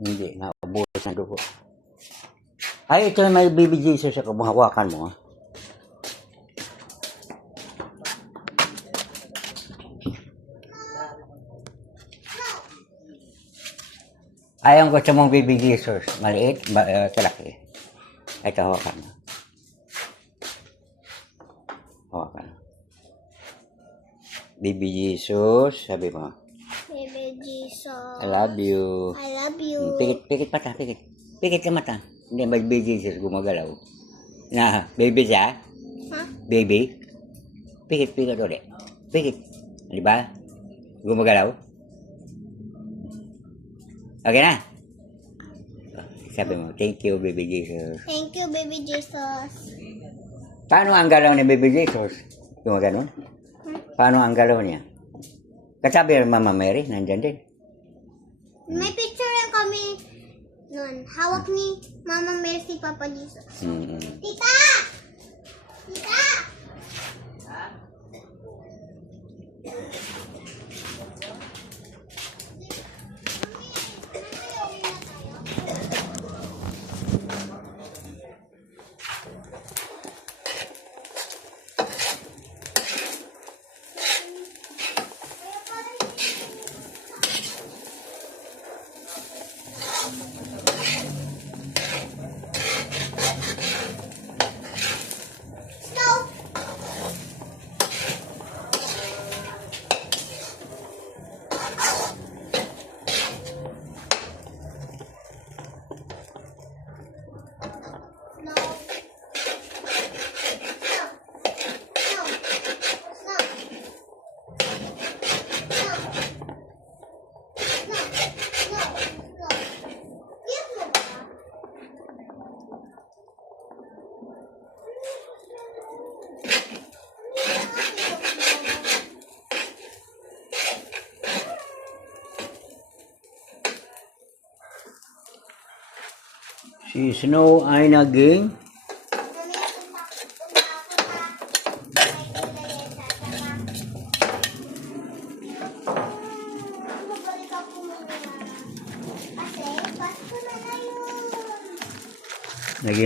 Hindi, naubos na dugo. Ay, ito may baby Jesus ako. Mahawakan mo. Ay, ang gusto mong baby Jesus. Maliit, kalaki. Ito, hawakan mo. Hawakan. Baby Jesus, sabi mo. Baby Jesus. I love you. I love you. Pikit mata, pikit. Pikit ka mata. Hindi, baby Jesus gumagalaw. Na, baby siya? Ha? Baby? Pikit ulit. Pikit. Di ba? Gumagalaw? Okay na? Sabi mo, thank you, baby Jesus. Thank you, baby Jesus. Paano ang galaw ni baby Jesus? Gumaganon? Paano ang galaw niya? Kasabi ng Mama Mary, nandyan din. May picture yan kami nun. Hawak ni Mama Mary si Papa Jesus. Tita! Tita! Si Snow ay naging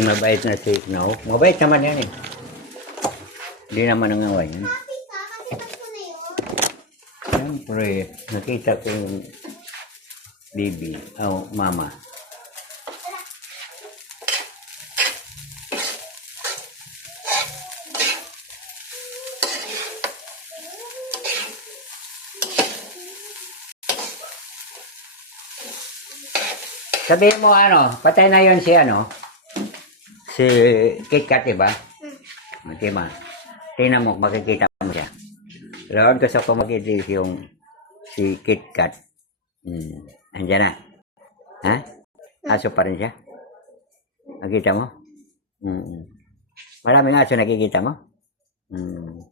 mabait na si Snow. Mabait naman yan eh. Hindi naman nangawa yan. Siyempre, nakita ko yung baby. Oh, mama. Sabihin mo patay na yon si si KitKat, diba? Diba? Tingnan mo, makikita mo siya. Lord, gusto ko makikita yung si KitKat. Andiyan na. Ha? Aso pa rin siya? Nakita mo? Maraming aso nakikita mo? No.